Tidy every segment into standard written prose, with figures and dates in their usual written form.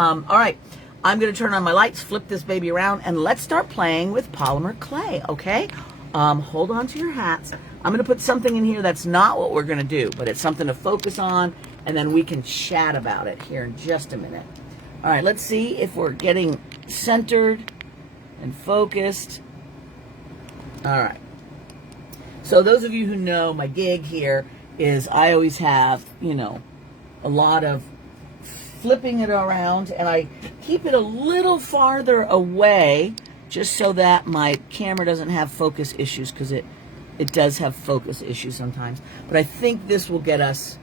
All right, I'm going to turn on my lights, flip this baby around, and let's start playing with polymer clay, okay? Hold on to your hats. I'm going to put something in here that's not what we're going to do, but it's something to focus on, and then we can chat about it here in just a minute. All right, let's see if we're getting centered and focused. All right. So those of you who know my gig here is I always have, you know, a lot of flipping it around, and I keep it a little farther away just so that my camera doesn't have focus issues, because it does have focus issues sometimes. But I think this will get us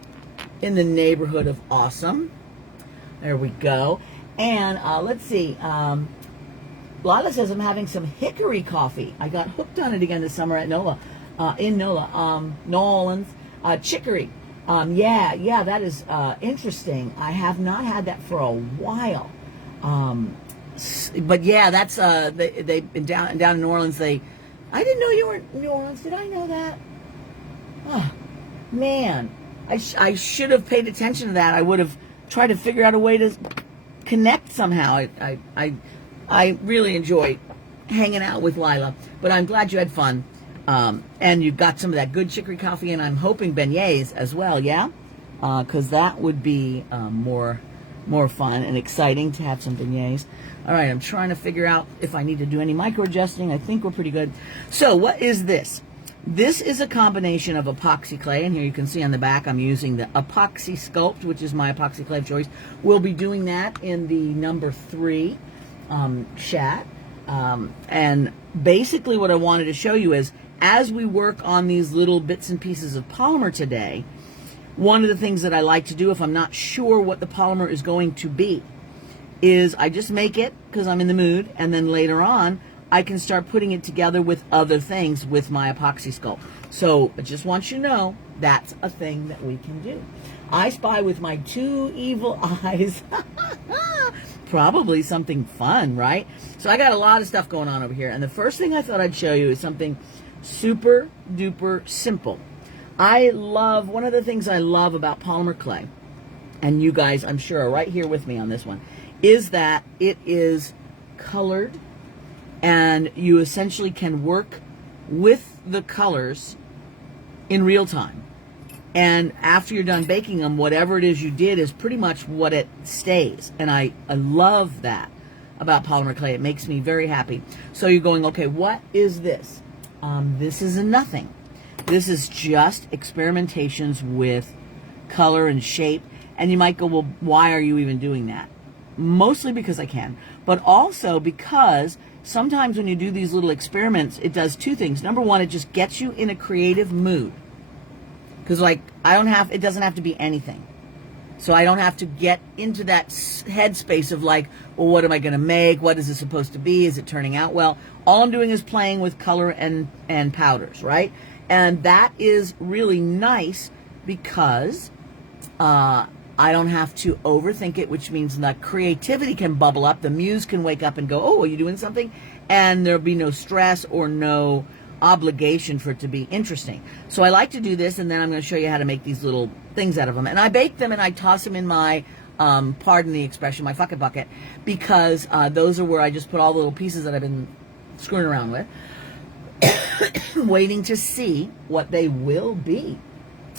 in the neighborhood of awesome. There we go. And let's see. Lila says I'm having some hickory coffee. I got hooked on it again this summer at NOLA, New Orleans. Chicory. Yeah, that is interesting. I have not had that for a while. But yeah, that's they down in New Orleans. I didn't know you were in New Orleans. Did I know that? Oh, man, I should have paid attention to that. I would have tried to figure out a way to connect somehow. I really enjoy hanging out with Lila, but I'm glad you had fun. And you got some of that good chicory coffee, and I'm hoping beignets as well, yeah? Because that would be more fun and exciting to have some beignets. All right, I'm trying to figure out if I need to do any micro-adjusting. I think we're pretty good. So what is this? This is a combination of epoxy clay, and here you can see on the back I'm using the Epoxy Sculpt, which is my epoxy clay of choice. We'll be doing that in the number 3 chat. And basically what I wanted to show you is, as we work on these little bits and pieces of polymer today, one of the things that I like to do if I'm not sure what the polymer is going to be is I just make it because I'm in the mood, and then later on I can start putting it together with other things with my epoxy sculpt. So I just want you to know that's a thing that we can do. I spy with my 2 evil eyes. Probably something fun, right? So I got a lot of stuff going on over here, and the first thing I thought I'd show you is something super duper simple. One of the things I love about polymer clay, and you guys I'm sure are right here with me on this one, is that it is colored, and you essentially can work with the colors in real time. And after you're done baking them, whatever it is you did is pretty much what it stays. And I love that about polymer clay. It makes me very happy. So you're going, okay, what is this? This is a nothing. This is just experimentations with color and shape. And you might go, well, why are you even doing that? Mostly because I can, but also because sometimes when you do these little experiments, it does 2 things. Number 1, it just gets you in a creative mood. Because like, it doesn't have to be anything. So I don't have to get into that headspace of like, well, what am I going to make? What is it supposed to be? Is it turning out well? All I'm doing is playing with color and powders, right? And that is really nice because I don't have to overthink it, which means the creativity can bubble up. The muse can wake up and go, oh, are you doing something? And there'll be no stress or no obligation for it to be interesting. So I like to do this, and then I'm going to show you how to make these little things out of them. And I bake them and I toss them in my, pardon the expression, my fucket bucket, because those are where I just put all the little pieces that I've been screwing around with, waiting to see what they will be.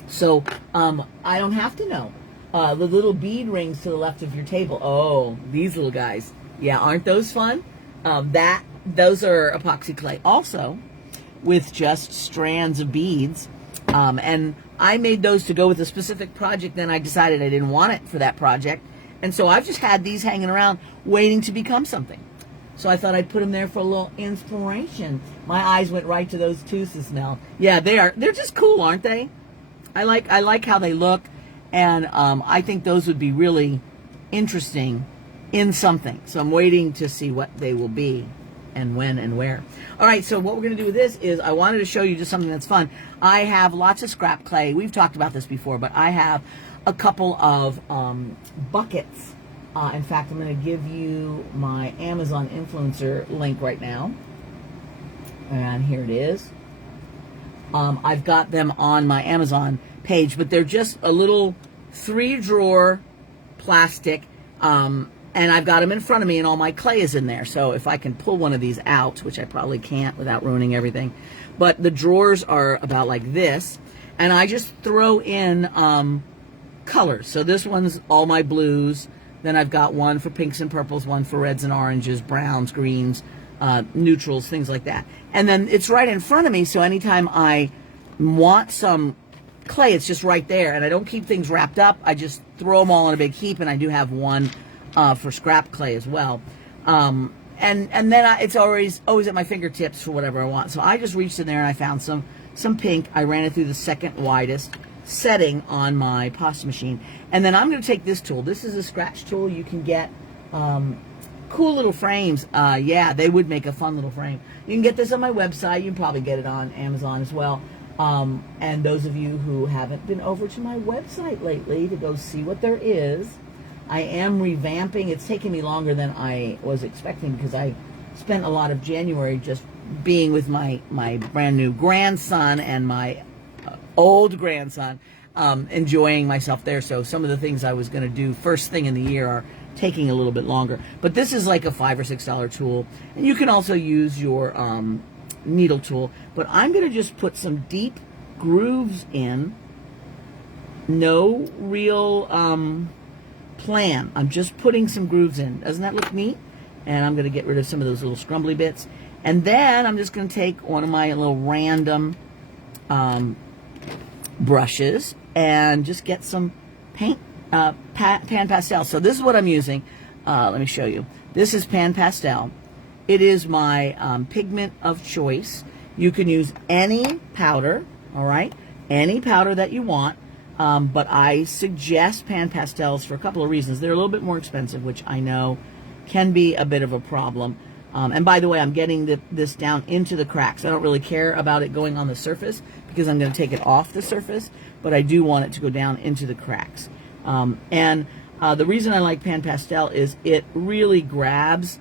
So I don't have to know. The little bead rings to the left of your table. Oh, these little guys. Yeah, aren't those fun? Those are epoxy clay also, with just strands of beads. And I made those to go with a specific project. Then I decided I didn't want it for that project. And so I've just had these hanging around waiting to become something. So I thought I'd put them there for a little inspiration. My eyes went right to those tooths now. Yeah, they're just cool, aren't they? I like how they look. And I think those would be really interesting in something. So I'm waiting to see what they will be and when and where. All right, so what we're going to do with this is I wanted to show you just something that's fun. I have lots of scrap clay. We've talked about this before, but I have a couple of buckets. In fact, I'm going to give you my Amazon influencer link right now. And here it is. I've got them on my Amazon page, but they're just a little 3-drawer plastic And I've got them in front of me, and all my clay is in there. So if I can pull one of these out, which I probably can't without ruining everything, but the drawers are about like this, and I just throw in colors. So this one's all my blues. Then I've got one for pinks and purples, one for reds and oranges, browns, greens, neutrals, things like that. And then it's right in front of me, so anytime I want some clay, it's just right there. And I don't keep things wrapped up. I just throw them all in a big heap, and I do have one for scrap clay as well. And then it's always at my fingertips for whatever I want. So I just reached in there and I found some pink. I ran it through the second widest setting on my pasta machine. And then I'm going to take this tool. This is a scratch tool. You can get cool little frames. Yeah, they would make a fun little frame. You can get this on my website. You can probably get it on Amazon as well. And those of you who haven't been over to my website lately to go see what there is, I am revamping. It's taking me longer than I was expecting because I spent a lot of January just being with my brand new grandson and my old grandson, enjoying myself there. So some of the things I was going to do first thing in the year are taking a little bit longer. But this is like a $5 or $6 tool. And you can also use your needle tool. But I'm going to just put some deep grooves in. No real plan. I'm just putting some grooves in. Doesn't that look neat? And I'm going to get rid of some of those little scrumbly bits. And then I'm just going to take one of my little random brushes and just get some paint, pan pastel. So this is what I'm using. Let me show you. This is pan pastel. It is my pigment of choice. You can use any powder, all right? Any powder that you want. But I suggest pan pastels for a couple of reasons. They're a little bit more expensive, which I know can be a bit of a problem. And by the way, I'm getting this down into the cracks. I don't really care about it going on the surface because I'm going to take it off the surface, but I do want it to go down into the cracks. And the reason I like pan pastel is it really grabs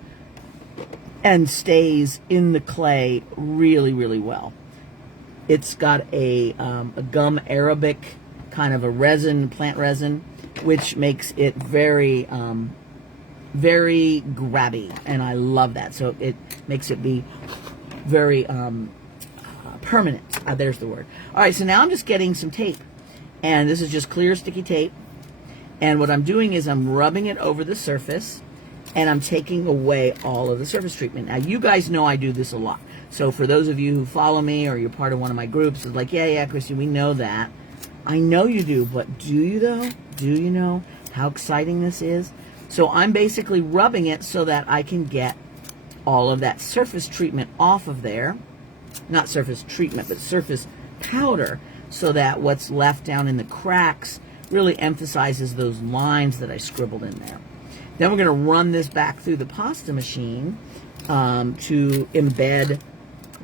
and stays in the clay really, really well. It's got a gum arabic kind of a resin, plant resin, which makes it very, very grabby, and I love that. So it makes it be very permanent. There's the word. All right, so now I'm just getting some tape, and this is just clear sticky tape. And what I'm doing is I'm rubbing it over the surface, and I'm taking away all of the surface treatment. Now, you guys know I do this a lot. So for those of you who follow me or you're part of one of my groups, it's like, yeah, Christi, we know that. I know you do, but do you though? Do you know how exciting this is? So I'm basically rubbing it so that I can get all of that surface treatment off of there. Not surface treatment, but surface powder, so that what's left down in the cracks really emphasizes those lines that I scribbled in there. Then we're going to run this back through the pasta machine to embed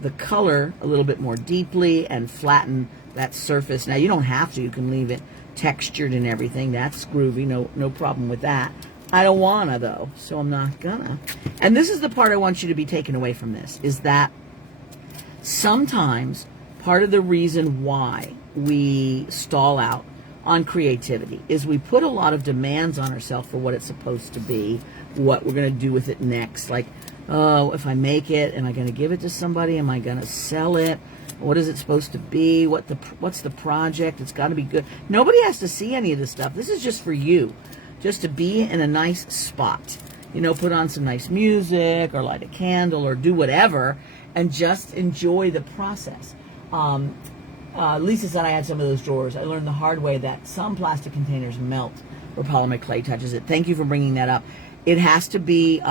the color a little bit more deeply and flatten that surface. Now, you don't have to. You can leave it textured and everything. That's groovy. No problem with that. I don't want to, though, so I'm not gonna. And this is the part I want you to be taken away from this, is that sometimes part of the reason why we stall out on creativity is we put a lot of demands on ourselves for what it's supposed to be, what we're going to do with it next. Like, oh, if I make it, am I going to give it to somebody? Am I going to sell it? What is it supposed to be? What's the project? It's got to be good. Nobody has to see any of this stuff. This is just for you, just to be in a nice spot. You know, put on some nice music or light a candle or do whatever and just enjoy the process. Lisa said I had some of those drawers. I learned the hard way that some plastic containers melt where polymer clay touches it. Thank you for bringing that up. It has to be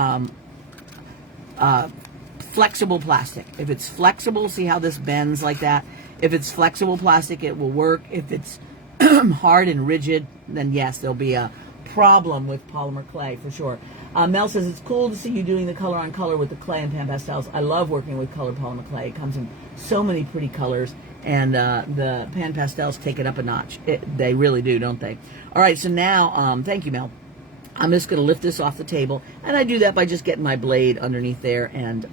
flexible plastic. If it's flexible, see how this bends like that? If it's flexible plastic, it will work. If it's hard and rigid, then yes, there'll be a problem with polymer clay for sure. Mel says, it's cool to see you doing the color on color with the clay and pan pastels. I love working with colored polymer clay. It comes in so many pretty colors, and the pan pastels take it up a notch. They really do, don't they? All right, so now, thank you, Mel. I'm just going to lift this off the table, and I do that by just getting my blade underneath there and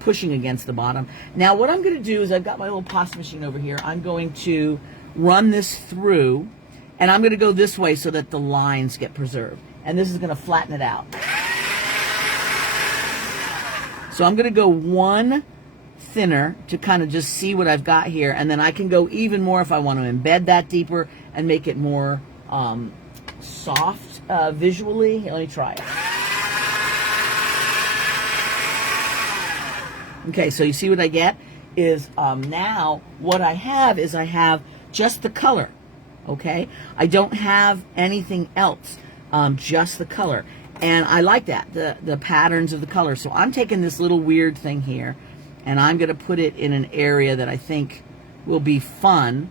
pushing against the bottom. Now, what I'm going to do is I've got my little pasta machine over here. I'm going to run this through, and I'm going to go this way so that the lines get preserved. and this is going to flatten it out. So I'm going to go one thinner to kind of just see what I've got here, and then I can go even more if I want to embed that deeper and make it more soft visually. Here, let me try it. Okay, so you see what I get is now what I have is I have just the color. Okay, I don't have anything else, just the color. And I like that, the patterns of the color. So I'm taking this little weird thing here, and I'm going to put it in an area that I think will be fun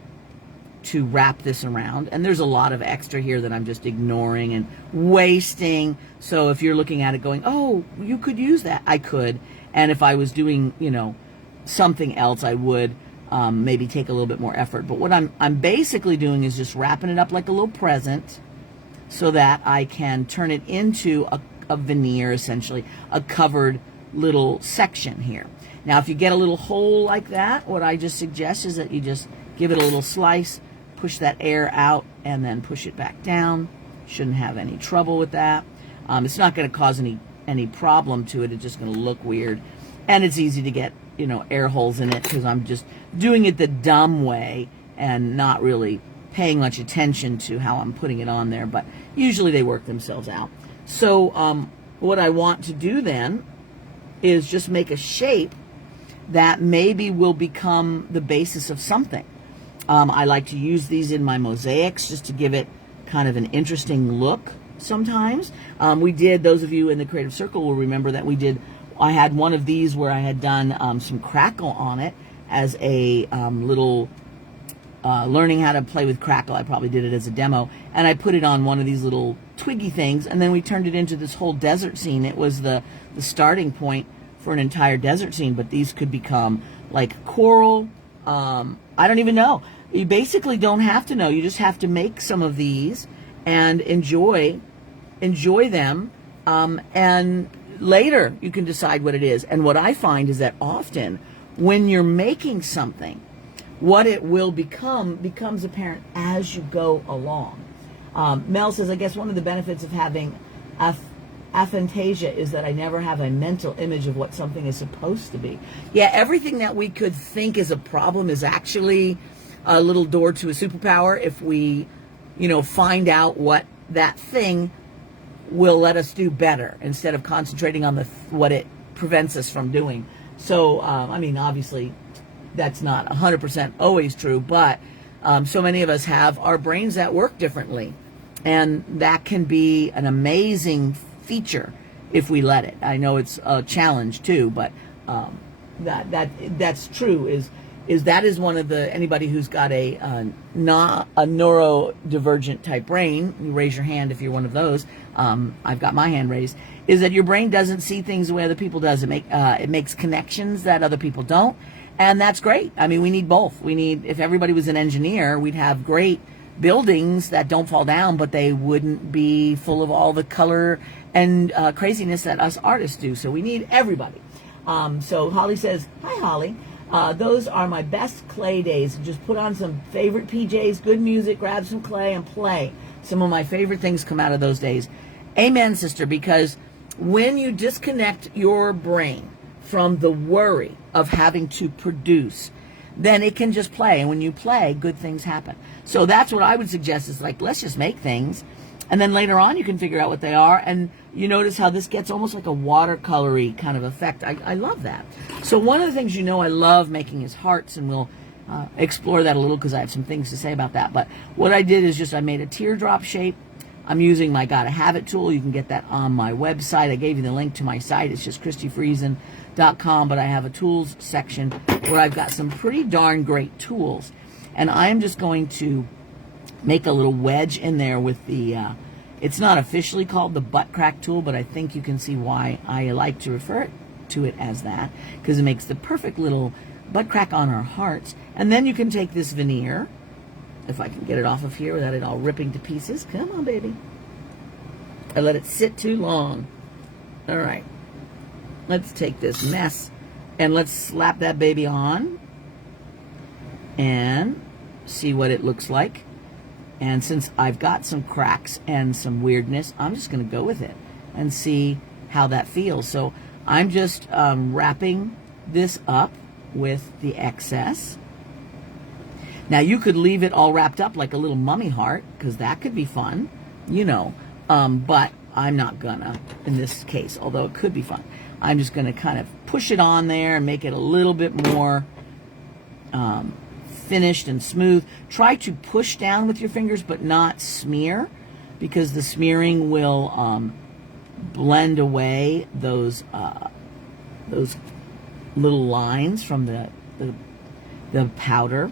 to wrap this around. And there's a lot of extra here that I'm just ignoring and wasting. So if you're looking at it going, oh, you could use that, I could. And if I was doing, you know, something else, I would maybe take a little bit more effort. But what I'm basically doing is just wrapping it up like a little present, so that I can turn it into a veneer, essentially, a covered little section here. Now, if you get a little hole like that, what I just suggest is that you just give it a little slice, push that air out, and then push it back down. Shouldn't have any trouble with that. It's not going to cause any problem to it. It's just going to look weird. And it's easy to get, you know, air holes in it because I'm just doing it the dumb way and not really paying much attention to how I'm putting it on there, but usually they work themselves out. So what I want to do then is just make a shape that maybe will become the basis of something. I like to use these in my mosaics just to give it kind of an interesting look sometimes. We did, those of you in the Creative Circle will remember that I had one of these where I had done some crackle on it as a little learning how to play with crackle. I probably did it as a demo, and I put it on one of these little twiggy things, and then we turned it into this whole desert scene. It was the starting point for an entire desert scene, but these could become like coral. I don't even know. You basically don't have to know. You just have to make some of these and enjoy them, and later you can decide what it is. And what I find is that often when you're making something, what it will become becomes apparent as you go along. Mel says, I guess one of the benefits of having aphantasia is that I never have a mental image of what something is supposed to be. Yeah, everything that we could think is a problem is actually a little door to a superpower if we, you know, find out what that thing will let us do better instead of concentrating on what it prevents us from doing. So, I mean, obviously, that's not 100% always true, but so many of us have our brains that work differently, and that can be an amazing feature if we let it. I know it's a challenge too, but that's true. That is one of the, anybody who's got a neurodivergent type brain, you raise your hand if you're one of those. I've got my hand raised. Is that your brain doesn't see things the way other people does. It makes connections that other people don't. And that's great. I mean, we need both. If everybody was an engineer, we'd have great buildings that don't fall down, but they wouldn't be full of all the color and craziness that us artists do. So we need everybody. So Holly says, hi, Holly. Those are my best clay days. Just put on some favorite PJs, good music, grab some clay, and play. Some of my favorite things come out of those days. Amen, sister, because when you disconnect your brain from the worry of having to produce, then it can just play. And when you play, good things happen. So that's what I would suggest is like, let's just make things. And then later on, you can figure out what they are. And you notice how this gets almost like a watercolory kind of effect. I love that. So one of the things I love making is hearts, and we'll explore that a little because I have some things to say about that. But what I did is just I made a teardrop shape. I'm using my Gotta Have It tool. You can get that on my website. I gave you the link to my site. It's just christifriesen.com, but I have a tools section where I've got some pretty darn great tools. And I am just going to make a little wedge in there with the, it's not officially called the butt crack tool, but I think you can see why I like to refer to it as that, because it makes the perfect little butt crack on our hearts. And then you can take this veneer, if I can get it off of here without it all ripping to pieces. Come on, baby. I let it sit too long. All right. Let's take this mess and let's slap that baby on and see what it looks like. And since I've got some cracks and some weirdness, I'm just going to go with it and see how that feels. So I'm just wrapping this up with the excess. Now you could leave it all wrapped up like a little mummy heart, because that could be fun, you know, but I'm not gonna in this case, although it could be fun. I'm just gonna kind of push it on there and make it a little bit more finished and smooth. Try to push down with your fingers, but not smear, because the smearing will blend away those little lines from the powder.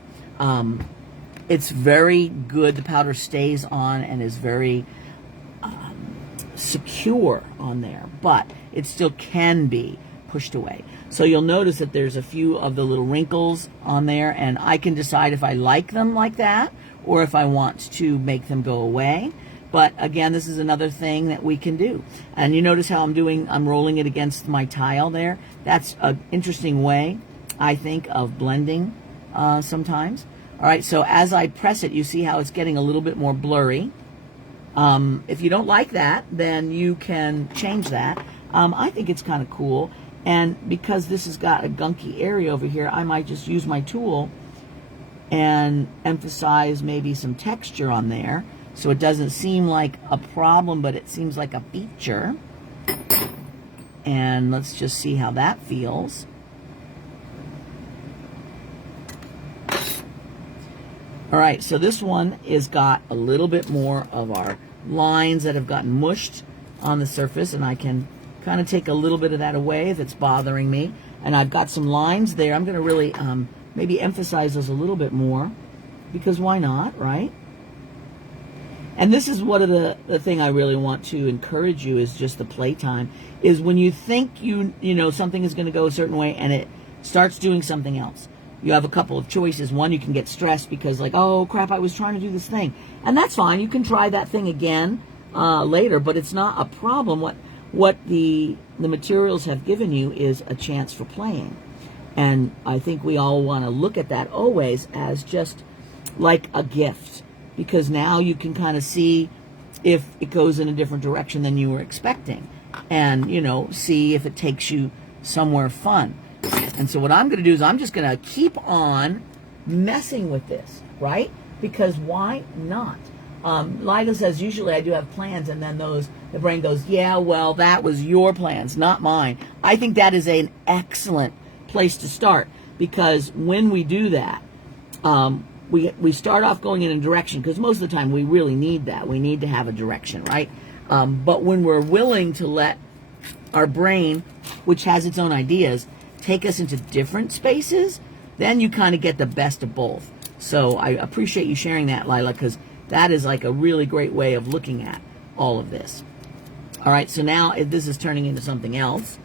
It's very good. The powder stays on and is very secure on there, but it still can be pushed away. So you'll notice that there's a few of the little wrinkles on there, and I can decide if I like them like that or if I want to make them go away. But again, this is another thing that we can do. And you notice how I'm rolling it against my tile there. That's an interesting way, I think, of blending sometimes. All right, so as I press it, you see how it's getting a little bit more blurry. If you don't like that, then you can change that. I think it's kind of cool. And because this has got a gunky area over here, I might just use my tool and emphasize maybe some texture on there, so it doesn't seem like a problem, but it seems like a feature. And let's just see how that feels. All right, so this one is got a little bit more of our lines that have gotten mushed on the surface, and I can kind of take a little bit of that away if it's bothering me. And I've got some lines there. I'm going to really maybe emphasize those a little bit more, because why not, right? And this is one of the thing I really want to encourage you, is just the playtime. Is when you think you know something is going to go a certain way and it starts doing something else. You have a couple of choices. One, you can get stressed because like, oh crap, I was trying to do this thing. And that's fine. You can try that thing again later, but it's not a problem. What the materials have given you is a chance for playing. And I think we all want to look at that always as just like a gift, because now you can kind of see if it goes in a different direction than you were expecting, and see if it takes you somewhere fun. And so what I'm going to do is I'm just going to keep on messing with this, right? Because why not? Lila says, usually I do have plans, and then the brain goes, yeah, well, that was your plans, not mine. I think that is an excellent place to start, because when we do that, we start off going in a direction, because most of the time we really need that. We need to have a direction, right? But when we're willing to let our brain, which has its own ideas, take us into different spaces, then you kind of get the best of both. So I appreciate you sharing that, Lila, because that is like a really great way of looking at all of this. All right, so now this is turning into something else,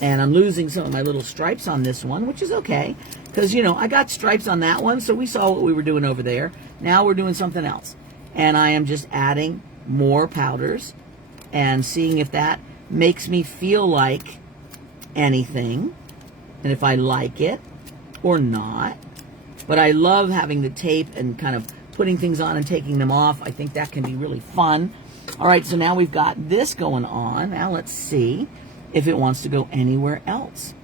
and I'm losing some of my little stripes on this one, which is okay, because, I got stripes on that one, so we saw what we were doing over there. Now we're doing something else, and I am just adding more powders and seeing if that makes me feel like anything, and if I like it or not. But I love having the tape and kind of putting things on and taking them off. I think that can be really fun. All right, so now we've got this going on. Now let's see if it wants to go anywhere else.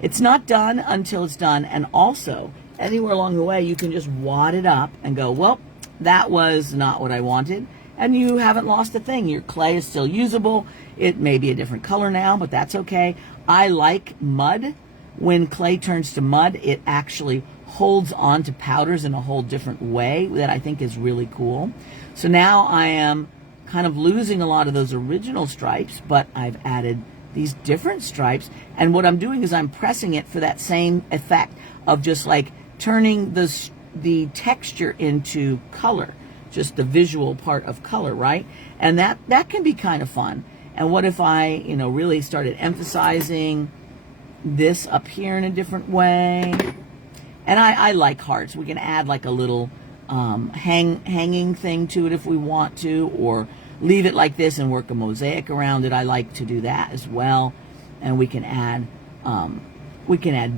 It's not done until it's done, and also anywhere along the way you can just wad it up and go, well, that was not what I wanted, and you haven't lost a thing. Your clay is still usable. It may be a different color now, but that's okay. I like mud. When clay turns to mud, it actually holds on to powders in a whole different way that I think is really cool. So now I am kind of losing a lot of those original stripes, but I've added these different stripes, and what I'm doing is I'm pressing it for that same effect of just like turning the texture into color, just the visual part of color, right? And that can be kind of fun. And what if I really started emphasizing this up here in a different way? And I like hearts. We can add like a little hanging thing to it if we want to, or leave it like this and work a mosaic around it. I like to do that as well. And we can add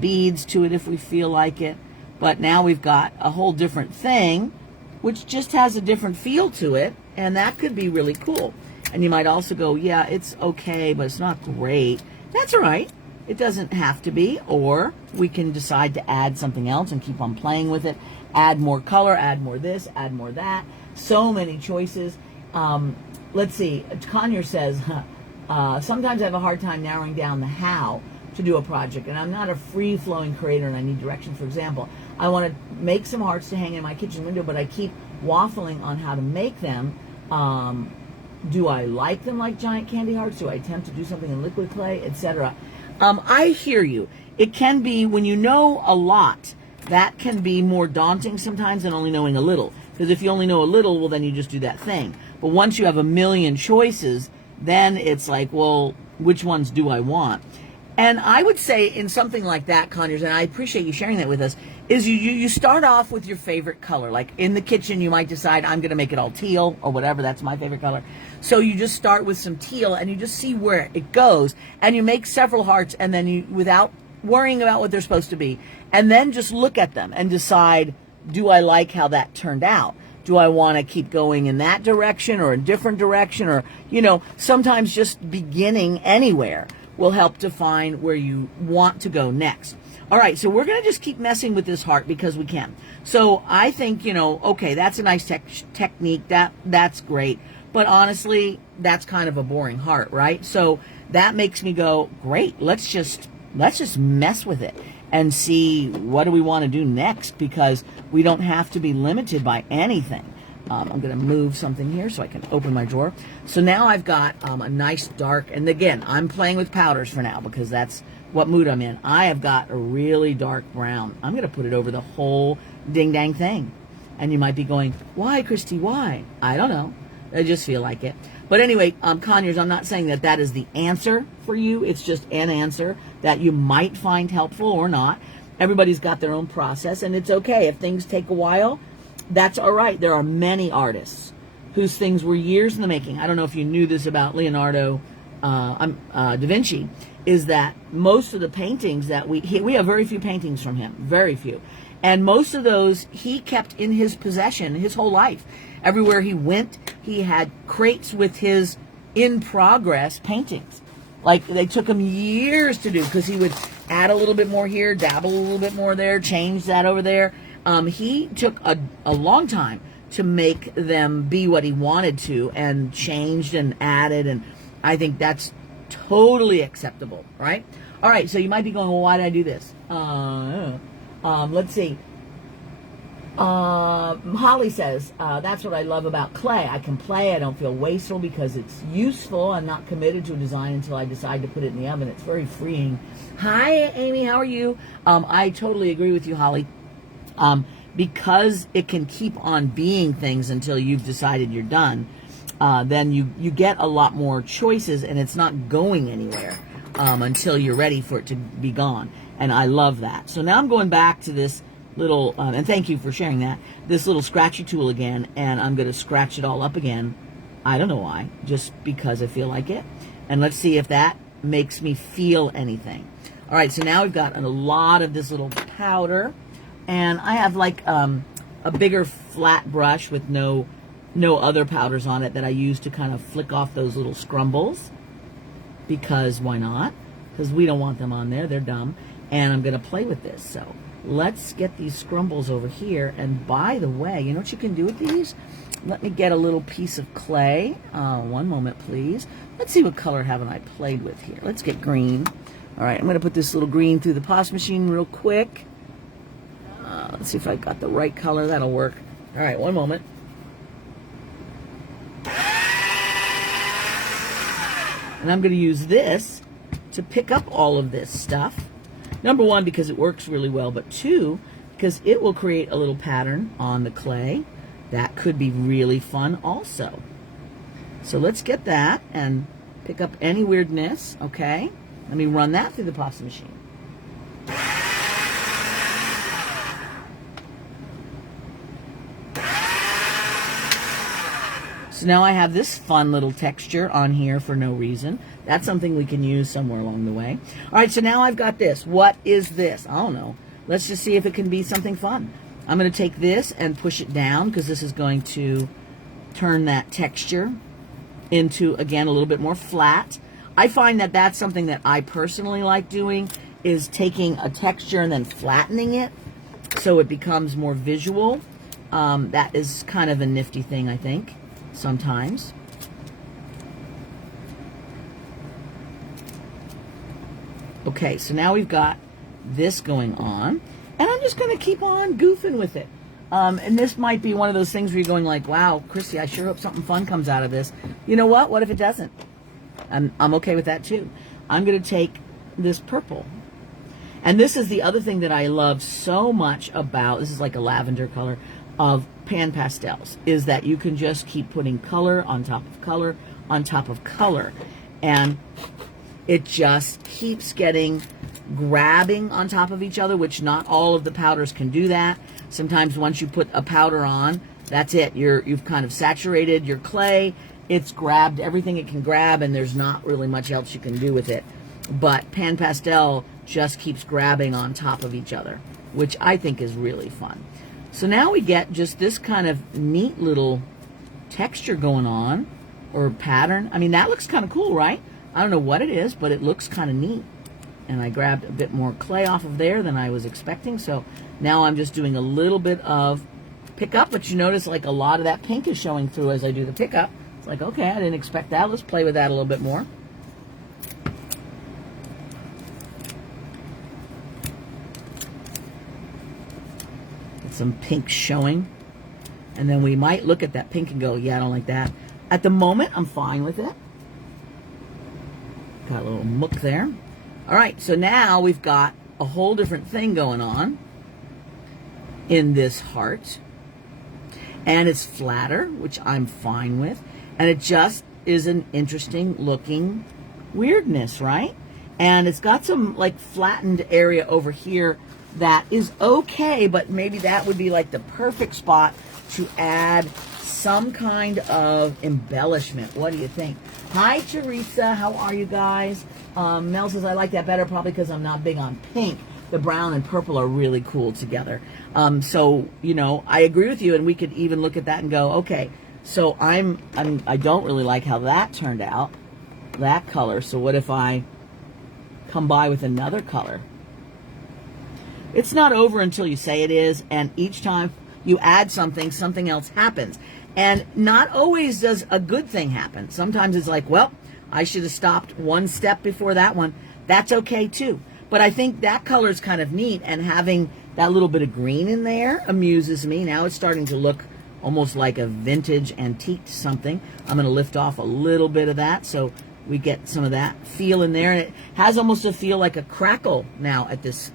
beads to it if we feel like it. But now we've got a whole different thing which just has a different feel to it, and that could be really cool. And you might also go, yeah, it's okay, but it's not great. That's all right. It doesn't have to be, or we can decide to add something else and keep on playing with it. Add more color, add more this, add more that. So many choices. Let's see. Conyer says, sometimes I have a hard time narrowing down the how to do a project, and I'm not a free-flowing creator and I need direction. For example, I want to make some hearts to hang in my kitchen window, but I keep waffling on how to make them. Do I like them like giant candy hearts? Do I attempt to do something in liquid clay, etc.? I hear you. It can be, when you know a lot, that can be more daunting sometimes than only knowing a little. Because if you only know a little, well, then you just do that thing. But once you have a million choices, then it's like, well, which ones do I want? And I would say in something like that, Conyers, and I appreciate you sharing that with us, is you start off with your favorite color. Like in the kitchen, you might decide, I'm going to make it all teal or whatever. That's my favorite color. So you just start with some teal and you just see where it goes. And you make several hearts, and then you, without worrying about what they're supposed to be, and then just look at them and decide, do I like how that turned out? Do I want to keep going in that direction or a different direction? Or, sometimes just beginning anywhere will help define where you want to go next. All right, so we're going to just keep messing with this heart because we can. So I think, okay, that's a nice technique. That's great. But honestly, that's kind of a boring heart, right? So that makes me go, great, let's just mess with it and see what do we want to do next, because we don't have to be limited by anything. I'm going to move something here so I can open my drawer. So now I've got a nice dark, and again, I'm playing with powders for now because that's what mood I'm in. I have got a really dark brown. I'm going to put it over the whole ding-dang thing. And you might be going, why, Christy, why? I don't know. I just feel like it. But anyway, Conyers, I'm not saying that is the answer for you. It's just an answer that you might find helpful or not. Everybody's got their own process, and it's okay. If things take a while, that's all right. There are many artists whose things were years in the making. I don't know if you knew this about Leonardo da Vinci, is that most of the paintings that we have very few paintings from him, very few. And most of those he kept in his possession his whole life. Everywhere he went, he had crates with his in-progress paintings. Like, they took him years to do because he would add a little bit more here, dabble a little bit more there, change that over there. He took a long time to make them be what he wanted to, and changed and added, and I think that's totally acceptable, right? All right, so you might be going, well, why did I do this? Let's see. Holly says, that's what I love about clay. I can play. I don't feel wasteful because it's useful. I'm not committed to a design until I decide to put it in the oven. It's very freeing. Hi, Amy. How are you? I totally agree with you, Holly. Because it can keep on being things until you've decided you're done, then you get a lot more choices, and it's not going anywhere until you're ready for it to be gone. And I love that. So now I'm going back to this little, and thank you for sharing that, this little scratchy tool again, and I'm going to scratch it all up again. I don't know why, just because I feel like it. And let's see if that makes me feel anything. All right, so now we've got a lot of this little powder, and I have like a bigger flat brush with no other powders on it that I use to kind of flick off those little scrumbles, because why not? Because we don't want them on there, they're dumb. And I'm going to play with this, so let's get these scrumbles over here. And by the way, you know what you can do with these? Let me get a little piece of clay. One moment, please. Let's see what color haven't I played with here. Let's get green. All right, I'm going to put this little green through the pos machine real quick. Let's see if I got the right color. That'll work. All right, one moment. And I'm going to use this to pick up all of this stuff. Number one, because it works really well, but two, because it will create a little pattern on the clay. That could be really fun also. So let's get that and pick up any weirdness, okay? Let me run that through the pasta machine. So now I have this fun little texture on here for no reason. That's something we can use somewhere along the way. All right, so now I've got this. What is this? I don't know. Let's just see if it can be something fun. I'm going to take this and push it down because this is going to turn that texture into, again, a little bit more flat. I find that that's something that I personally like doing, is taking a texture and then flattening it so it becomes more visual. That is kind of a nifty thing, I think, sometimes. Okay, so now we've got this going on, and I'm just going to keep on goofing with it. And this might be one of those things where you're going like, wow, Christy, I sure hope something fun comes out of this. You know what? What if it doesn't? I'm okay with that too. I'm going to take this purple. And this is the other thing that I love so much about, this is like a lavender color, of pan pastels, is that you can just keep putting color on top of color on top of color. And it just keeps grabbing on top of each other, which not all of the powders can do that. Sometimes once you put a powder on, that's it. You've kind of saturated your clay. It's grabbed everything it can grab, and there's not really much else you can do with it. But pan pastel just keeps grabbing on top of each other, which I think is really fun. So now we get just this kind of neat little texture going on, or pattern. I mean, that looks kind of cool, right? I don't know what it is, but it looks kind of neat. And I grabbed a bit more clay off of there than I was expecting. So now I'm just doing a little bit of pickup, but you notice like a lot of that pink is showing through as I do the pickup. It's like, okay, I didn't expect that. Let's play with that a little bit more. Get some pink showing. And then we might look at that pink and go, yeah, I don't like that. At the moment, I'm fine with it. Got a little muck there. All right, so now we've got a whole different thing going on in this heart. And it's flatter, which I'm fine with. And it just is an interesting looking weirdness, right? And it's got some like flattened area over here that is okay, but maybe that would be like the perfect spot to add some kind of embellishment. What do you think? Hi, Teresa. How are you guys? Mel says, I like that better probably because I'm not big on pink. The brown and purple are really cool together. So, you know, I agree with you, and we could even look at that and go, okay, so I don't really like how that turned out, that color. So what if I come by with another color? It's not over until you say it is, and each time you add something, something else happens. And not always does a good thing happen. Sometimes it's like, well, I should have stopped one step before that one. That's okay too. But I think that color is kind of neat, and having that little bit of green in there amuses me. Now it's starting to look almost like a vintage antique something. I'm going to lift off a little bit of that so we get some of that feel in there. And it has almost a feel like a crackle now at this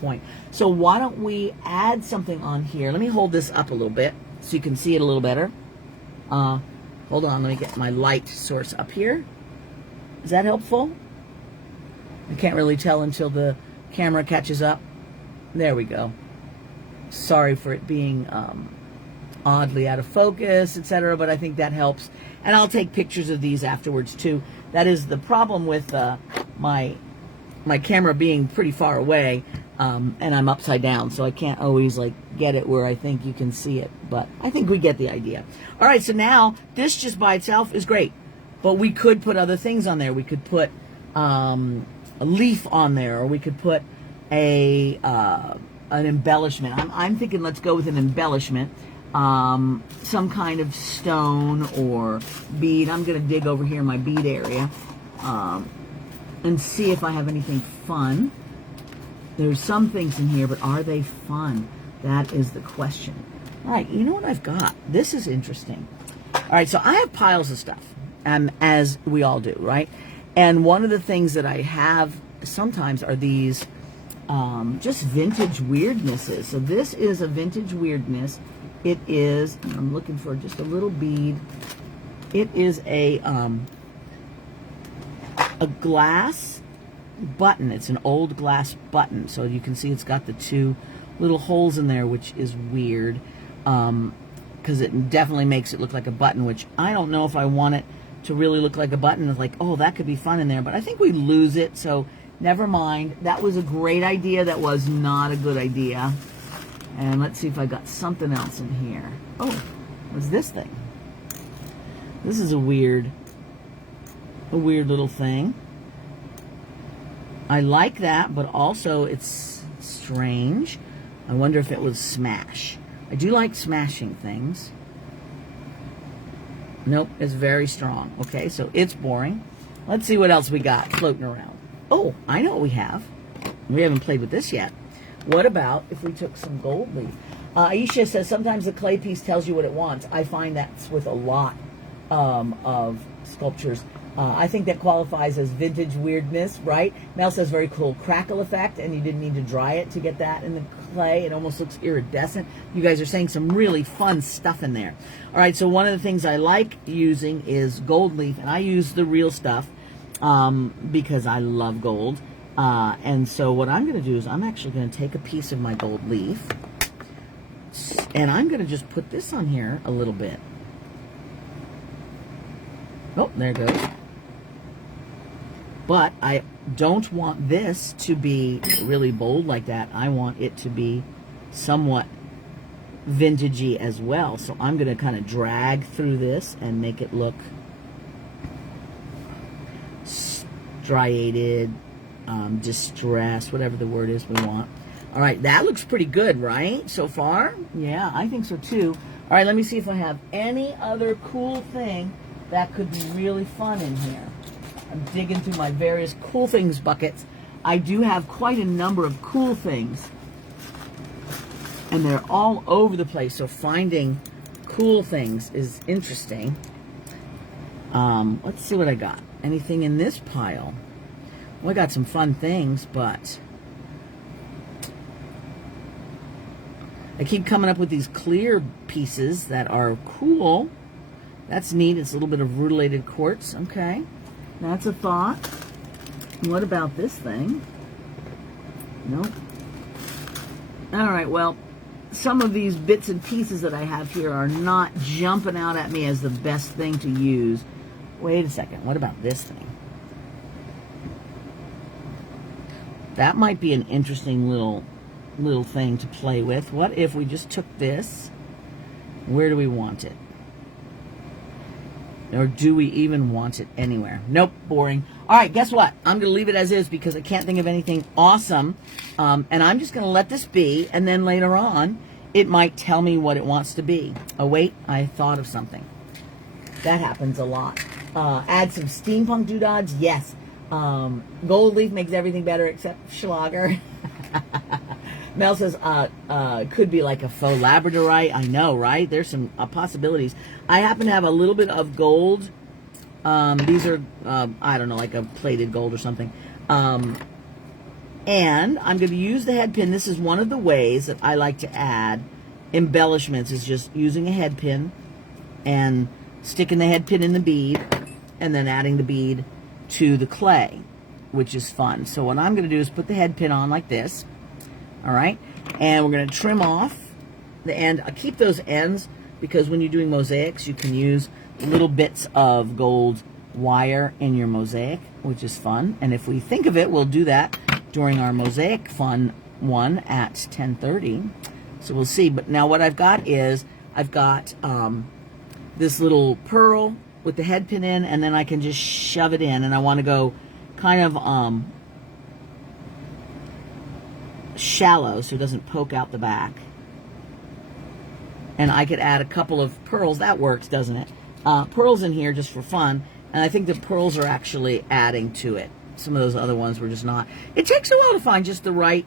point. So why don't we add something on here? Let me hold this up a little bit so you can see it a little better. Hold on, let me get my light source up here. Is that helpful? I can't really tell until the camera catches up. There we go. Sorry for it being oddly out of focus, etc., but I think that helps. And I'll take pictures of these afterwards too. That is the problem with my camera being pretty far away, and I'm upside down, so I can't always like get it where I think you can see it, but I think we get the idea. All right, so now this just by itself is great, but we could put other things on there. We could put a leaf on there, or we could put an embellishment. I'm thinking let's go with an embellishment, some kind of stone or bead. I'm going to dig over here in my bead area and see if I have anything fun. There's some things in here, but are they fun? That is the question. All right, you know what I've got? This is interesting. All right, so I have piles of stuff, as we all do, right? And one of the things that I have sometimes are these just vintage weirdnesses. So this is a vintage weirdness. It is, I'm looking for just a little bead. It is a glass button. It's an old glass button. So you can see it's got the two little holes in there, which is weird because it definitely makes it look like a button, which I don't know if I want it to really look like a button. It's like, oh, that could be fun in there, but I think we lose it, so never mind. That was a great idea. That was not a good idea. And let's see if I got something else in here. Oh, what's this thing? This is a weird little thing. I like that, but also it's strange. I wonder if it was smash. I do like smashing things. Nope, it's very strong. Okay, so it's boring. Let's see what else we got floating around. Oh, I know what we have. We haven't played with this yet. What about if we took some gold leaf? Aisha says sometimes the clay piece tells you what it wants. I find that's with a lot of sculptures. I think that qualifies as vintage weirdness, right? Mel says very cool crackle effect, and you didn't need to dry it to get that in the clay. It almost looks iridescent. You guys are saying some really fun stuff in there. All right, so one of the things I like using is gold leaf, and I use the real stuff because I love gold. And so what I'm going to do is I'm actually going to take a piece of my gold leaf, and I'm going to just put this on here a little bit. Oh, there it goes. But I don't want this to be really bold like that. I want it to be somewhat vintagey as well. So I'm going to kind of drag through this and make it look striated, distressed, whatever the word is we want. All right, that looks pretty good, right, so far? Yeah, I think so too. All right, let me see if I have any other cool thing that could be really fun in here. I'm digging through my various cool things buckets. I do have quite a number of cool things, and they're all over the place, so finding cool things is interesting. Let's see what I got. Anything in this pile? Well, I got some fun things, but I keep coming up with these clear pieces that are cool. That's neat. It's a little bit of rutilated quartz. Okay. That's a thought. What about this thing? Nope. All right, well, some of these bits and pieces that I have here are not jumping out at me as the best thing to use. Wait a second. What about this thing? That might be an interesting little thing to play with. What if we just took this? Where do we want it? Or do we even want it anywhere? Nope, boring. All right, guess what? I'm going to leave it as is because I can't think of anything awesome. And I'm just going to let this be, and then later on, it might tell me what it wants to be. Oh, wait, I thought of something. That happens a lot. Add some steampunk doodads? Yes. Gold leaf makes everything better except Schlager. Mel says, could be like a faux labradorite. I know, right? There's some possibilities. I happen to have a little bit of gold. These are, I don't know, like a plated gold or something. And I'm going to use the head pin. This is one of the ways that I like to add embellishments, is just using a head pin and sticking the head pin in the bead and then adding the bead to the clay, which is fun. So what I'm going to do is put the head pin on like this. All right, and we're going to trim off the end. I keep those ends because when you're doing mosaics, you can use little bits of gold wire in your mosaic, which is fun. And if we think of it, we'll do that during our mosaic fun one at 10:30. So we'll see. But now what I've got is I've got this little pearl with the head pin in, and then I can just shove it in. And I want to go kind of shallow so it doesn't poke out the back. And I could add a couple of pearls. That works, doesn't it? Pearls in here just for fun. And I think the pearls are actually adding to it. Some of those other ones were just not. It takes a while to find just the right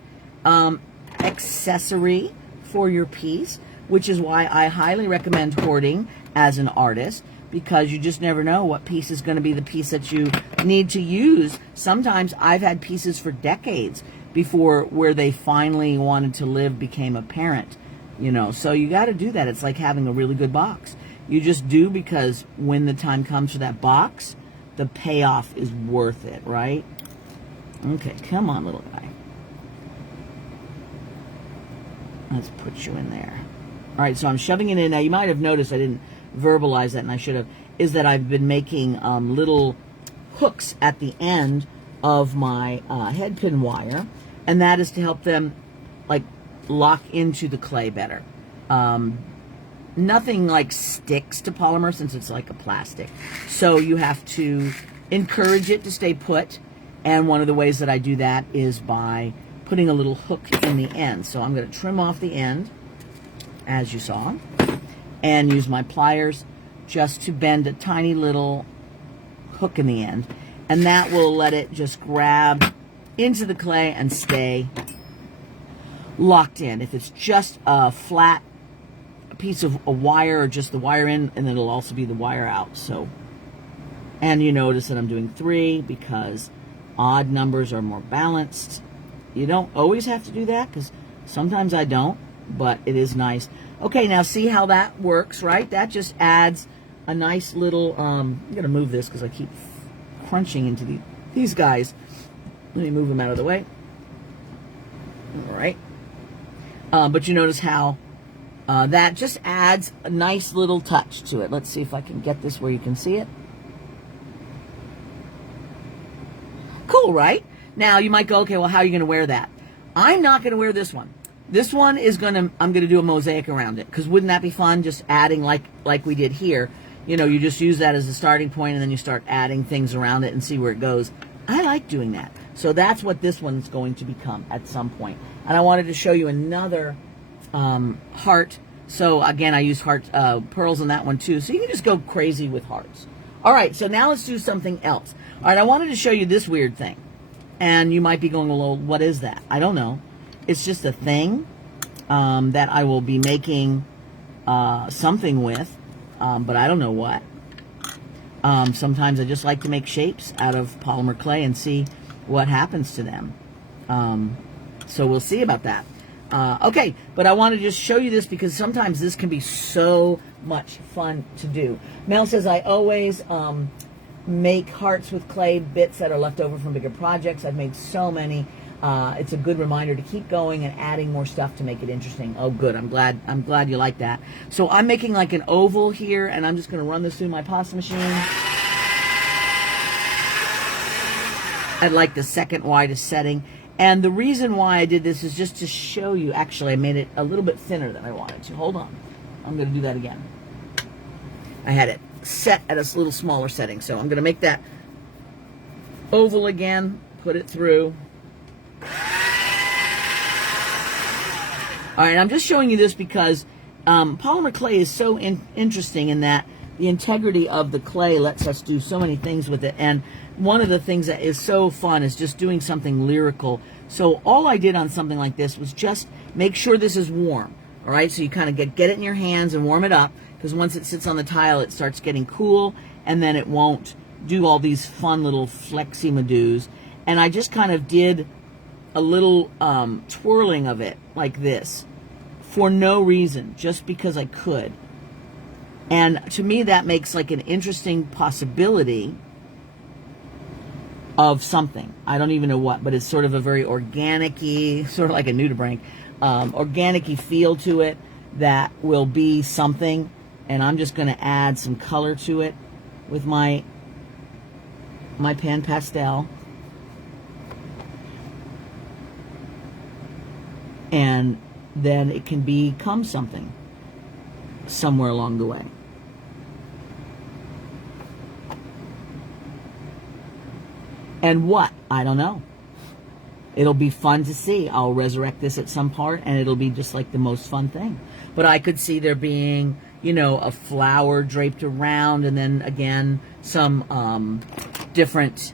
accessory for your piece, which is why I highly recommend hoarding as an artist, because you just never know what piece is going to be the piece that you need to use. Sometimes I've had pieces for decades before where they finally wanted to live became apparent, you know. So you got to do that. It's like having a really good box. You just do, because when the time comes for that box, the payoff is worth it, right? Okay, come on, little guy. Let's put you in there. All right, so I'm shoving it in. Now, you might have noticed I didn't verbalize that, and I should have, is that I've been making little hooks at the end of my head pin wire, and that is to help them like lock into the clay better. Nothing like sticks to polymer since it's like a plastic. So you have to encourage it to stay put. And one of the ways that I do that is by putting a little hook in the end. So I'm going to trim off the end, as you saw, and use my pliers just to bend a tiny little hook in the end. And that will let it just grab into the clay and stay locked in. If it's just a flat piece of a wire or just the wire in, and it'll also be the wire out. So, and you notice that I'm doing 3 because odd numbers are more balanced. You don't always have to do that because sometimes I don't, but it is nice. Okay, now see how that works, right? That just adds a nice little, I'm going to move this because I keep crunching into these guys. Let me move them out of the way. All right. But you notice how that just adds a nice little touch to it. Let's see if I can get this where you can see it. Cool, right? Now you might go, okay, well, how are you going to wear that? I'm not going to wear this one. This one is I'm going to do a mosaic around it, because wouldn't that be fun? Just adding like we did here. You know, you just use that as a starting point and then you start adding things around it and see where it goes. I like doing that. So that's what this one's going to become at some point. And I wanted to show you another heart. So again, I use heart pearls in that one too. So you can just go crazy with hearts. All right, so now let's do something else. All right, I wanted to show you this weird thing. And you might be going, well, what is that? I don't know. It's just a thing that I will be making something with, but I don't know what. Sometimes I just like to make shapes out of polymer clay and see what happens to them. So we'll see about that. Okay, but I want to just show you this because sometimes this can be so much fun to do. Mel says, I always make hearts with clay bits that are left over from bigger projects. I've made so many. It's a good reminder to keep going and adding more stuff to make it interesting. Oh, good. I'm glad you like that. So I'm making like an oval here, and I'm just going to run this through my pasta machine at like the second widest setting. And the reason why I did this is just to show you. Actually, I made it a little bit thinner than I wanted to. Hold on. I'm going to do that again. I had it set at a little smaller setting. So I'm going to make that oval again, put it through. All right, I'm just showing you this because polymer clay is so interesting in that the integrity of the clay lets us do so many things with it. And one of the things that is so fun is just doing something lyrical. So all I did on something like this was just make sure this is warm. All right, so you kind of get it in your hands and warm it up, because once it sits on the tile, it starts getting cool, and then it won't do all these fun little flexi-madoos. And I just kind of did a little twirling of it like this for no reason, just because I could. And to me, that makes like an interesting possibility of something. I don't even know what, but it's sort of a very organic-y, sort of like a nudibranch, organic-y feel to it that will be something. And I'm just going to add some color to it with my pan pastel. And then it can become something somewhere along the way. And what? I don't know. It'll be fun to see. I'll resurrect this at some part, and it'll be just like the most fun thing. But I could see there being, you know, a flower draped around, and then again some different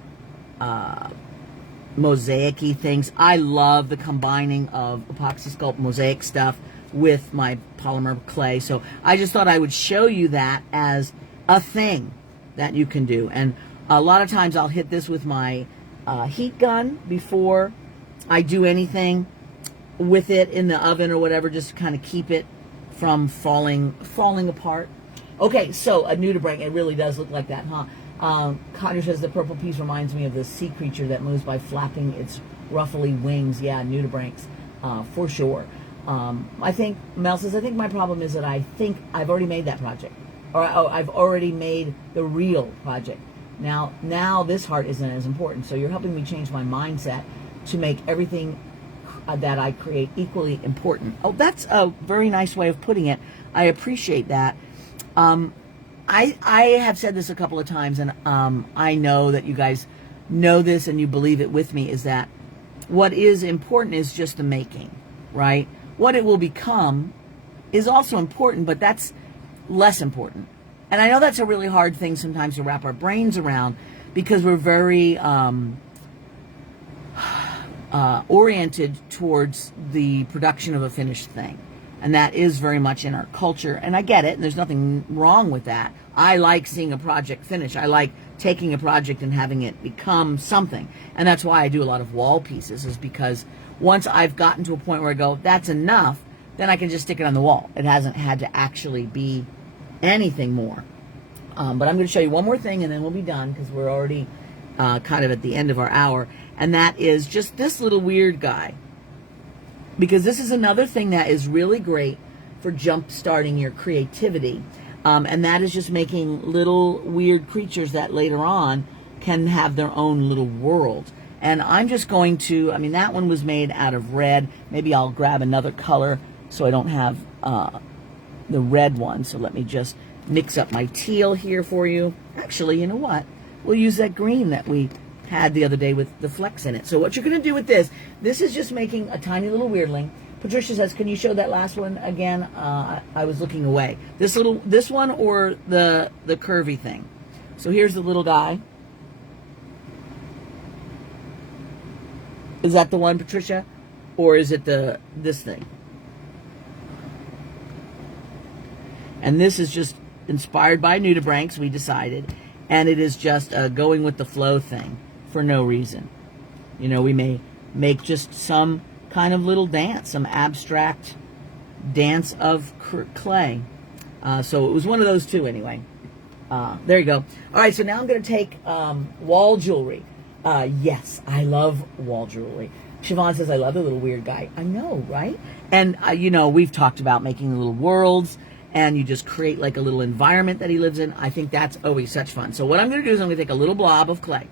mosaic-y things. I love the combining of epoxy sculpt mosaic stuff with my polymer clay. So I just thought I would show you that as a thing that you can do. And a lot of times I'll hit this with my heat gun before I do anything with it in the oven or whatever, just to kind of keep it from falling apart. Okay, so a nudibranch, it really does look like that, huh? Connor says the purple piece reminds me of the sea creature that moves by flapping its ruffly wings. Yeah, nudibranchs, for sure. I think, Mel says, I think my problem is that I think I've already made that project. Or I've already made the real project. Now this heart isn't as important. So you're helping me change my mindset to make everything I create equally important. Oh, that's a very nice way of putting it. I appreciate that. I have said this a couple of times, and I know that you guys know this and you believe it with me, is that what is important is just the making, right? What it will become is also important, but that's less important. And I know that's a really hard thing sometimes to wrap our brains around, because we're very oriented towards the production of a finished thing. And that is very much in our culture. And I get it, and there's nothing wrong with that. I like seeing a project finish. I like taking a project and having it become something. And that's why I do a lot of wall pieces, is because once I've gotten to a point where I go, that's enough, then I can just stick it on the wall. It hasn't had to actually be anything more. But I'm going to show you one more thing, and then we'll be done, because we're already kind of at the end of our hour. And that is just this little weird guy. Because this is another thing that is really great for jump starting your creativity. And that is just making little weird creatures that later on can have their own little world. And I'm just going to, I mean, that one was made out of red. Maybe I'll grab another color so I don't have the red one. So let me just mix up my teal here for you. Actually, you know what? We'll use that green that we had the other day with the flecks in it. So what you're going to do with this is just making a tiny little weirdling. Patricia says, can you show that last one again? I was looking away. This one or the curvy thing. So here's the little guy. Is that the one, Patricia? Or is it this thing? And this is just inspired by nudibranchs, we decided. And it is just going with the flow thing for no reason. You know, we may make just some kind of little dance, some abstract dance of clay. So it was one of those two anyway. There you go. All right, so now I'm going to take wall jewelry. Yes, I love wall jewelry. Siobhan says, I love the little weird guy. I know, right? And, you know, we've talked about making little worlds, and you just create like a little environment that he lives in. I think that's always such fun. So what I'm going to do is I'm going to take a little blob of clay,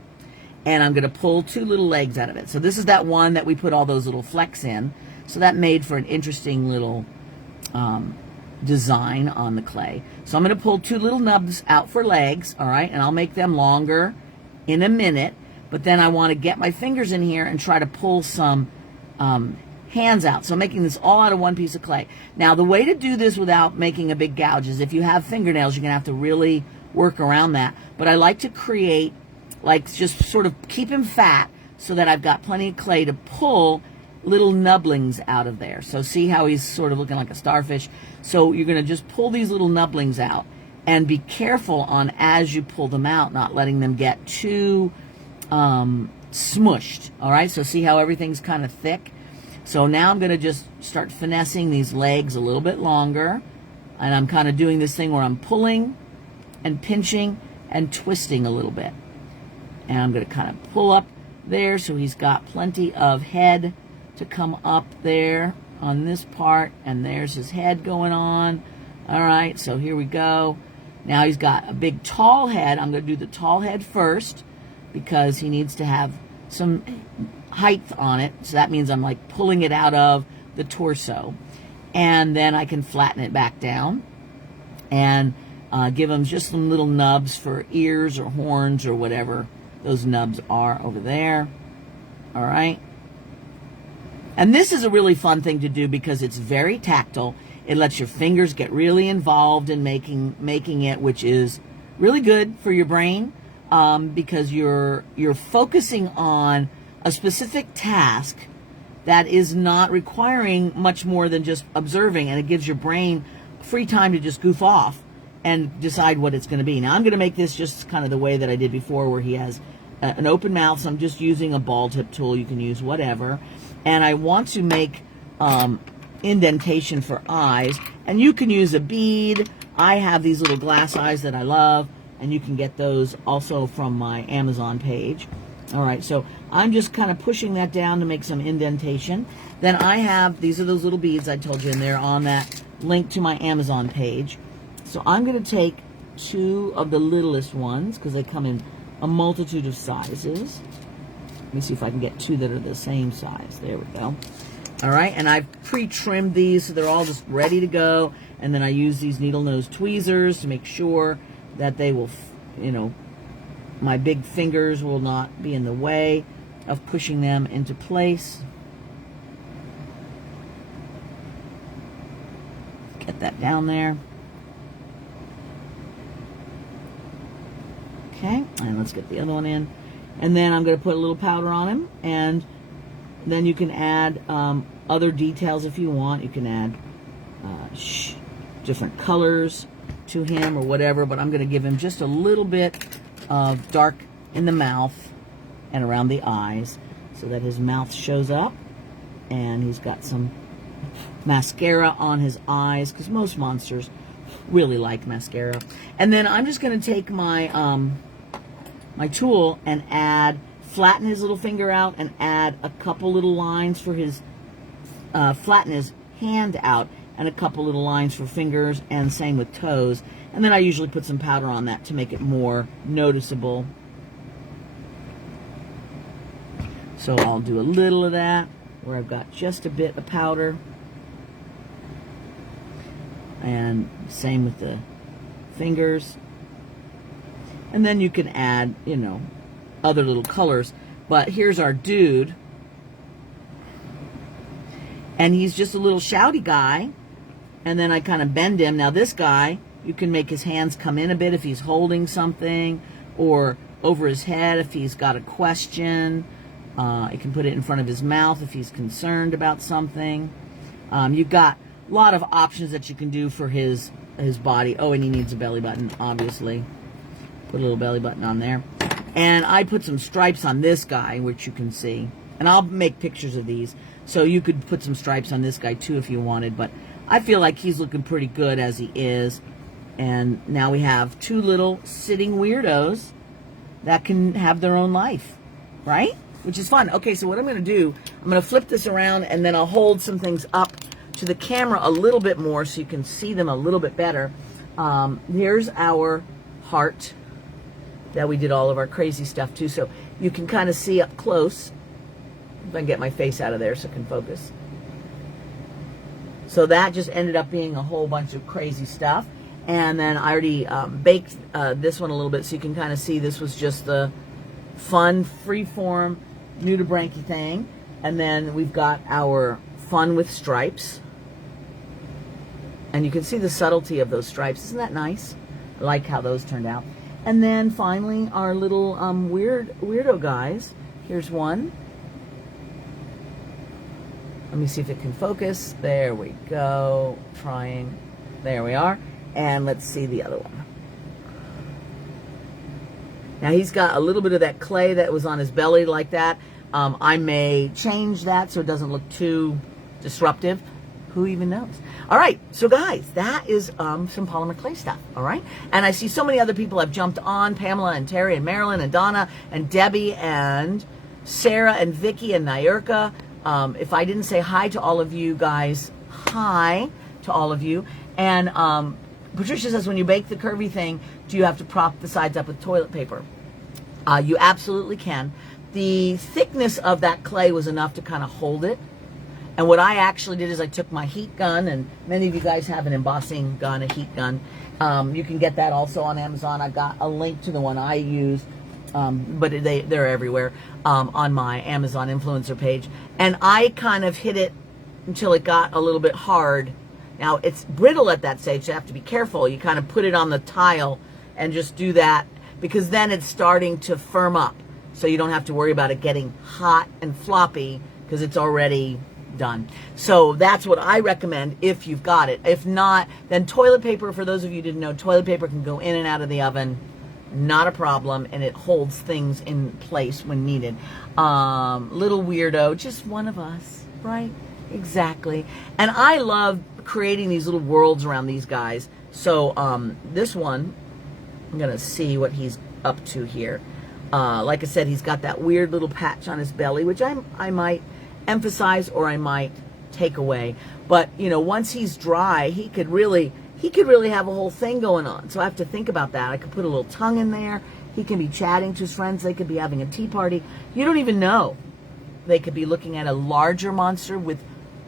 and I'm going to pull two little legs out of it. So this is that one that we put all those little flecks in. So that made for an interesting little design on the clay. So I'm going to pull two little nubs out for legs, all right? And I'll make them longer in a minute. But then I want to get my fingers in here and try to pull some hands out. So I'm making this all out of one piece of clay. Now, the way to do this without making a big gouge is if you have fingernails, you're going to have to really work around that. But I like to create, like, just sort of keep him fat so that I've got plenty of clay to pull little nublings out of there. So see how he's sort of looking like a starfish? So you're going to just pull these little nublings out, and be careful on as you pull them out, not letting them get too smushed. All right, so see how everything's kind of thick? So now I'm going to just start finessing these legs a little bit longer, and I'm kind of doing this thing where I'm pulling and pinching and twisting a little bit. And I'm going to kind of pull up there so he's got plenty of head to come up there on this part, and there's his head going on. All right, so here we go. Now he's got a big tall head. I'm going to do the tall head first because he needs to have some height on it. So that means I'm like pulling it out of the torso. And then I can flatten it back down and give him just some little nubs for ears or horns or whatever those nubs are over there. All right. And this is a really fun thing to do because it's very tactile. It lets your fingers get really involved in making it, which is really good for your brain because you're focusing on a specific task that is not requiring much more than just observing, and it gives your brain free time to just goof off and decide what it's going to be. Now I'm going to make this just kind of the way that I did before, where he has an open mouth, so I'm just using a ball tip tool. You can use whatever. And I want to make indentation for eyes, and you can use a bead. I have these little glass eyes that I love, and you can get those also from my Amazon page. All right, so I'm just kind of pushing that down to make some indentation. Then I have, these are those little beads I told you, and they're on that link to my Amazon page. So I'm going to take two of the littlest ones because they come in a multitude of sizes. Let me see if I can get two that are the same size. There we go. All right, and I've pre-trimmed these so they're all just ready to go. And then I use these needle nose tweezers to make sure that they will, you know, my big fingers will not be in the way of pushing them into place. Get that down there. Okay, and let's get the other one in. And then I'm going to put a little powder on him, and then you can add other details if you want. You can add different colors to him or whatever, but I'm going to give him just a little bit of dark in the mouth and around the eyes so that his mouth shows up, and he's got some mascara on his eyes because most monsters really like mascara. And then I'm just going to take my my tool and flatten his little finger out and add a couple little lines for his flatten his hand out and a couple little lines for fingers, and same with toes. And then I usually put some powder on that to make it more noticeable. So I'll do a little of that where I've got just a bit of powder. And same with the fingers. And then you can add, you know, other little colors. But here's our dude. And he's just a little shouty guy. And then I kind of bend him. Now this guy, you can make his hands come in a bit if he's holding something, or over his head if he's got a question. You can put it in front of his mouth if he's concerned about something. You've got a lot of options that you can do for his body. Oh, and he needs a belly button, obviously. Put a little belly button on there. And I put some stripes on this guy, which you can see. And I'll make pictures of these. So you could put some stripes on this guy too if you wanted. But I feel like he's looking pretty good as he is. And now we have two little sitting weirdos that can have their own life, right? Which is fun. Okay, so what I'm going to do, I'm going to flip this around, and then I'll hold some things up to the camera a little bit more so you can see them a little bit better. Here's our heart that we did all of our crazy stuff to, so you can kind of see up close. If I can get my face out of there so it can focus. So that just ended up being a whole bunch of crazy stuff. And then I already baked this one a little bit, so you can kind of see this was just the fun, free-form, nudibranchi thing. And then we've got our fun with stripes. And you can see the subtlety of those stripes. Isn't that nice? I like how those turned out. And then finally, our little weirdo guys. Here's one. Let me see if it can focus. There we go. Trying. There we are. And let's see the other one. Now he's got a little bit of that clay that was on his belly like that. I may change that so it doesn't look too disruptive. Who even knows? All right, so guys, that is some polymer clay stuff, all right? And I see so many other people have jumped on, Pamela and Terry and Marilyn and Donna and Debbie and Sarah and Vicky and Nyurka. If I didn't say hi to all of you guys, hi to all of you. And Patricia says, when you bake the curvy thing, do you have to prop the sides up with toilet paper? You absolutely can. The thickness of that clay was enough to kind of hold it. And what I actually did is I took my heat gun, and many of you guys have an embossing gun, a heat gun. You can get that also on Amazon. I've got a link to the one I use, but they're everywhere on my Amazon influencer page. And I kind of hit it until it got a little bit hard. Now, it's brittle at that stage, so you have to be careful. You kind of put it on the tile and just do that, because then it's starting to firm up. So you don't have to worry about it getting hot and floppy because it's already done. So that's what I recommend if you've got it. If not, then toilet paper, for those of you who didn't know, toilet paper can go in and out of the oven. Not a problem, and it holds things in place when needed. Little weirdo, just one of us, right? Exactly. And I love creating these little worlds around these guys. So this one, I'm going to see what he's up to here. Like I said, he's got that weird little patch on his belly, which I might emphasize or I might take away. But, you know, once he's dry, he could really have a whole thing going on. So I have to think about that. I could put a little tongue in there. He can be chatting to his friends. They could be having a tea party. You don't even know. They could be looking at a larger monster with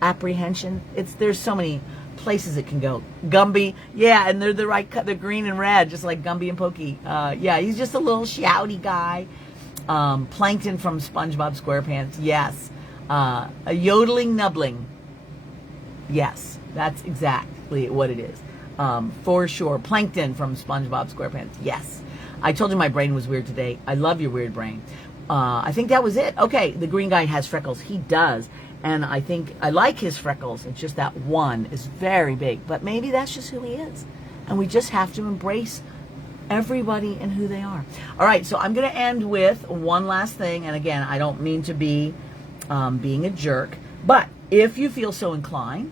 apprehension. There's so many places it can go. Gumby, yeah, and they're the right cut. They're green and red, just like Gumby and Pokey. Yeah, he's just a little shouty guy. Plankton from SpongeBob SquarePants, yes. A yodeling nubbling, yes, that's exactly what it is. For sure. Plankton from SpongeBob SquarePants, yes. I told you my brain was weird today. I love your weird brain. I think that was it. Okay, the green guy has freckles. He does. And I think I like his freckles. It's just that one is very big. But maybe that's just who he is. And we just have to embrace everybody and who they are. All right, so I'm going to end with one last thing. And again, I don't mean to be being a jerk. But if you feel so inclined,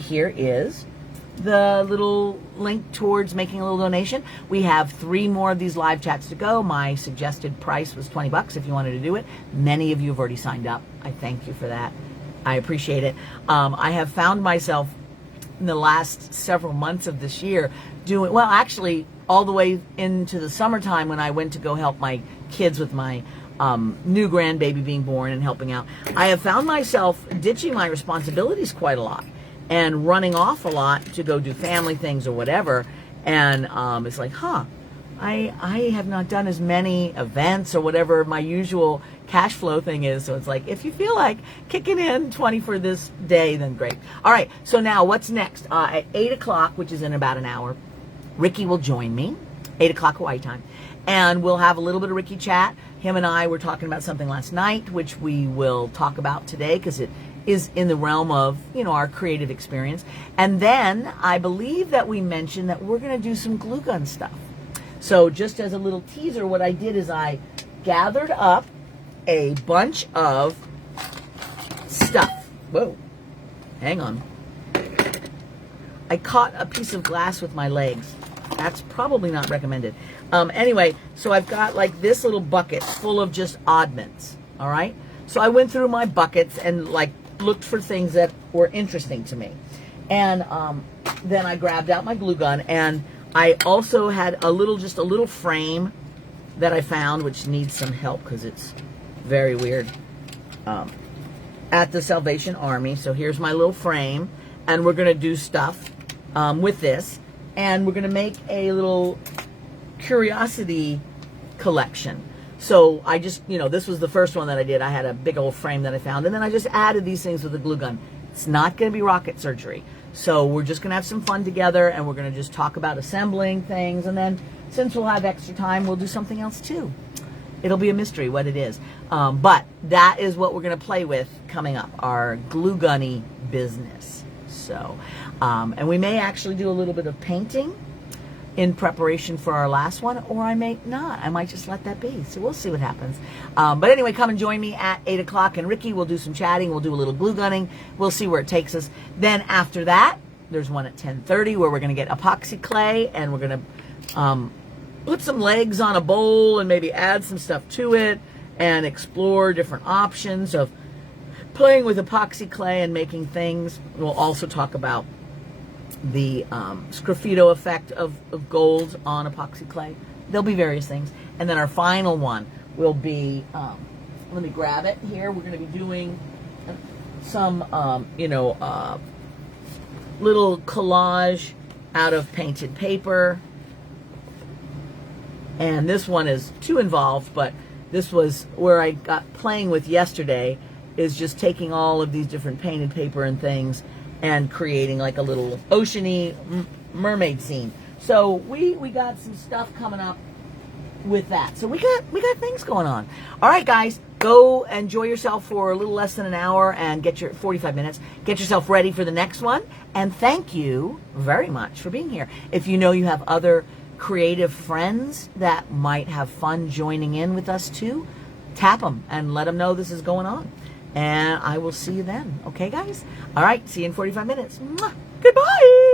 here is the little link towards making a little donation. We have 3 more of these live chats to go. My suggested price was $20 if you wanted to do it. Many of you have already signed up. I thank you for that. I appreciate it. I have found myself in the last several months of this year doing, well, actually all the way into the summertime when I went to go help my kids with my new grandbaby being born and helping out. I have found myself ditching my responsibilities quite a lot and running off a lot to go do family things or whatever. And it's like, I have not done as many events or whatever my usual cash flow thing is. So it's like, if you feel like kicking in 20 for this day, then great. All right, so now what's next? At 8 o'clock, which is in about an hour, Ricky will join me, 8 o'clock Hawaii time. And we'll have a little bit of Ricky chat. Him and I were talking about something last night, which we will talk about today because it is in the realm of, our creative experience. And then I believe that we mentioned that we're going to do some glue gun stuff. So just as a little teaser, what I did is I gathered up a bunch of stuff. Whoa, hang on. I caught a piece of glass with my legs. That's probably not recommended. Anyway, so I've got like this little bucket full of just oddments. All right. So I went through my buckets and like looked for things that were interesting to me. And then I grabbed out my glue gun, and I also had just a little frame that I found, which needs some help because it's very weird, at the Salvation Army. So here's my little frame, and we're going to do stuff with this, and we're going to make a little curiosity collection. So I just, this was the first one that I did. I had a big old frame that I found, and then I just added these things with a glue gun. It's not going to be rocket surgery. So we're just going to have some fun together, and we're going to just talk about assembling things, and then since we'll have extra time, we'll do something else too. It'll be a mystery what it is. But that is what we're going to play with coming up, our glue gunny business. So, and we may actually do a little bit of painting in preparation for our last one, or I may not. I might just let that be. So we'll see what happens. But anyway, come and join me at 8 o'clock, and Ricky will do some chatting. We'll do a little glue gunning. We'll see where it takes us. Then after that, there's one at 10:30 where we're going to get epoxy clay, and we're going to put some legs on a bowl and maybe add some stuff to it and explore different options of playing with epoxy clay and making things. We'll also talk about the sgraffito effect of gold on epoxy clay. There'll be various things. And then our final one will be, let me grab it here. We're going to be doing some, little collage out of painted paper. And this one is too involved, but this was where I got playing with yesterday, is just taking all of these different painted paper and things and creating like a little oceany mermaid scene. So we got some stuff coming up with that. So we got things going on. All right, guys, go enjoy yourself for a little less than an hour and get your 45 minutes. Get yourself ready for the next one. And thank you very much for being here. If you know you have other creative friends that might have fun joining in with us too, tap them and let them know this is going on. And I will see you then. Okay, guys? All right, see you in 45 minutes. Mwah. Goodbye.